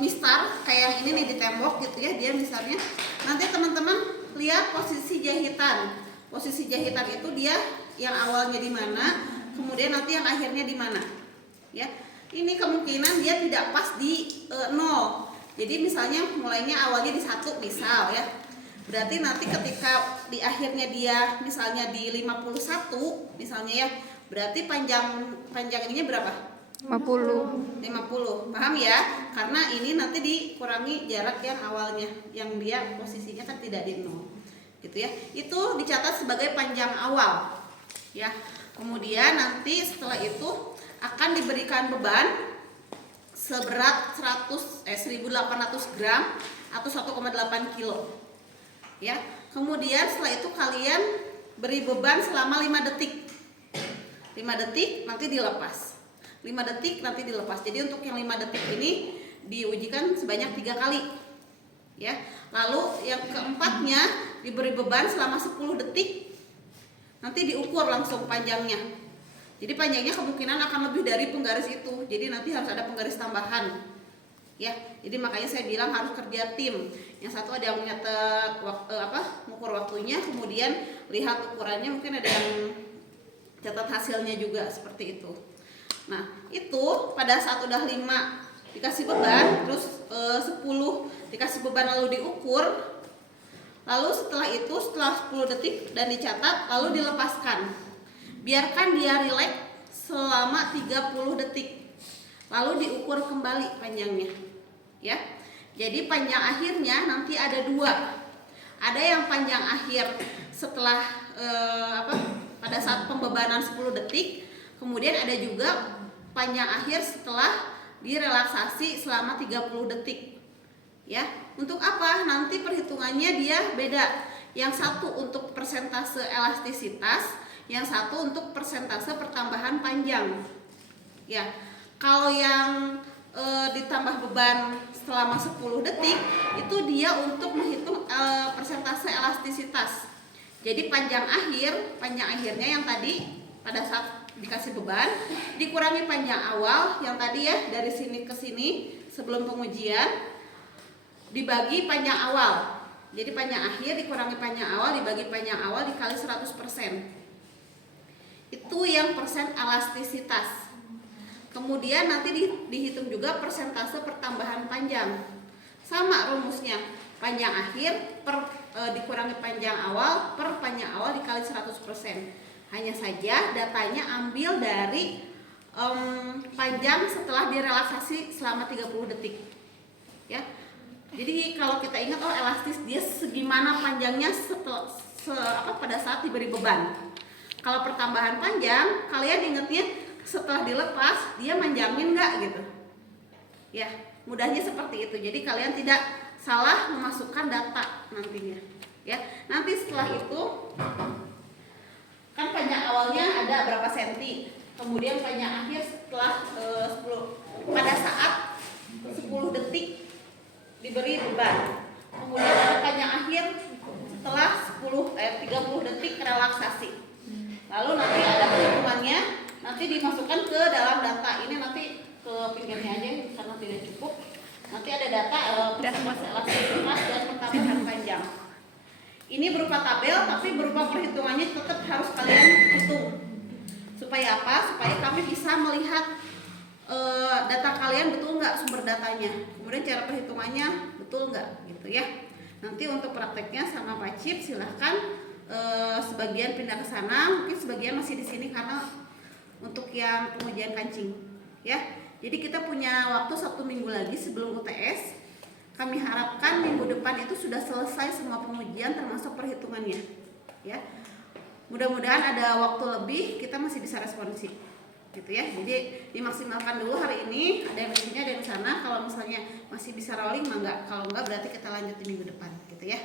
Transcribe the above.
mistar kayak ini nih di tembok gitu ya, dia misalnya nanti teman-teman lihat posisi jahitan. Posisi jahitan itu dia yang awalnya di mana, kemudian nanti yang akhirnya di mana. Ya, ini kemungkinan dia tidak pas di 0. Jadi misalnya mulainya awalnya di 1 misal ya. Berarti nanti ketika di akhirnya dia misalnya di 51 misalnya ya, berarti panjang ininya berapa? 50. Paham ya? Karena ini nanti dikurangi jarak yang awalnya, yang dia posisinya kan tidak di 0. Gitu ya. Itu dicatat sebagai panjang awal. Ya. Kemudian nanti setelah itu akan diberikan beban seberat 1800 gram atau 1,8 kilo. Ya. Kemudian setelah itu kalian beri beban selama 5 detik. 5 detik nanti dilepas. 5 detik nanti dilepas. Jadi untuk yang 5 detik ini diujikan sebanyak 3 kali. Ya. Lalu yang keempatnya diberi beban selama 10 detik. Nanti diukur langsung panjangnya. Jadi panjangnya kemungkinan akan lebih dari penggaris itu. Jadi nanti harus ada penggaris tambahan. Ya, jadi makanya saya bilang harus kerja tim. Yang satu ada yang nyatet mengukur waktunya, kemudian lihat ukurannya, mungkin ada yang catat hasilnya juga seperti itu. Nah, itu pada saat udah 5 dikasih beban, terus 10 dikasih beban lalu diukur. Lalu setelah 10 detik dan dicatat, lalu dilepaskan. Biarkan dia rileks selama 30 detik. Lalu diukur kembali panjangnya. Ya. Jadi panjang akhirnya nanti ada 2. Ada yang panjang akhir setelah pada saat pembebanan 10 detik, kemudian ada juga panjang akhir setelah direlaksasi selama 30 detik. Ya. Untuk apa? Nanti perhitungannya dia beda. Yang satu untuk persentase elastisitas, yang satu untuk persentase pertambahan panjang. Ya. Kalau yang ditambah beban selama 10 detik itu dia untuk menghitung persentase elastisitas. Jadi panjang akhirnya yang tadi pada saat dikasih beban dikurangi panjang awal yang tadi ya, dari sini ke sini sebelum pengujian dibagi panjang awal. Jadi panjang akhir dikurangi panjang awal dibagi panjang awal dikali 100%. Itu yang persen elastisitas. Kemudian nanti dihitung juga persentase pertambahan panjang. Sama rumusnya, panjang akhir dikurangi panjang awal per panjang awal dikali 100%. Hanya saja datanya ambil dari panjang setelah direlaksasi selama 30 detik. Ya. Jadi kalau kita ingat elastis dia segimana panjangnya pada saat diberi beban. Kalau pertambahan panjang, kalian ingatnya setelah dilepas dia menjamin nggak gitu. Ya, mudahnya seperti itu. Jadi kalian tidak salah memasukkan data nantinya. Ya, nanti setelah itu kan panjang awalnya ada berapa senti, kemudian panjang akhir setelah 10 pada saat 10 detik diberi beban. Kemudian ada panjang akhir setelah 30 detik relaksasi. Lalu nanti ada perhitungannya, nanti dimasukkan ke dalam data. Ini nanti ke pinggirnya aja karena tidak cukup. Nanti ada data persentase elastisitas dan pertambahan panjang. Ini berupa tabel, tapi berupa perhitungannya tetap harus kalian hitung. Supaya apa? Supaya kami bisa melihat data kalian betul nggak sumber datanya. Kemudian cara perhitungannya betul nggak, gitu ya. Nanti untuk prakteknya sama Pak Cip silahkan sebagian pindah ke sana, mungkin sebagian masih di sini karena untuk yang pengujian kancing, ya. Jadi kita punya waktu 1 minggu lagi sebelum UTS. Kami harapkan minggu depan itu sudah selesai semua pengujian termasuk perhitungannya, ya. Mudah-mudahan ada waktu lebih, kita masih bisa responsi, gitu ya. Jadi dimaksimalkan dulu hari ini. Ada yang di sini, ada yang di sana. Kalau misalnya masih bisa rolling, mah enggak. Kalau enggak berarti kita lanjut di minggu depan, gitu ya.